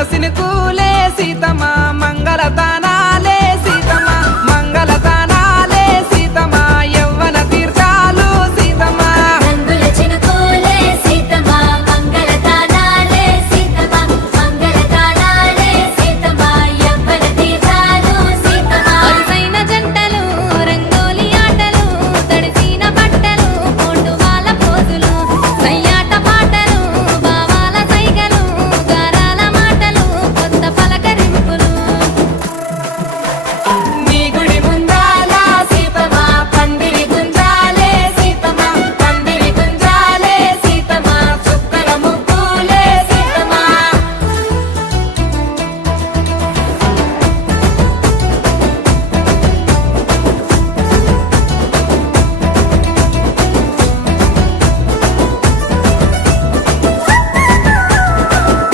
తులసిని కూలే సీతమా మంగళత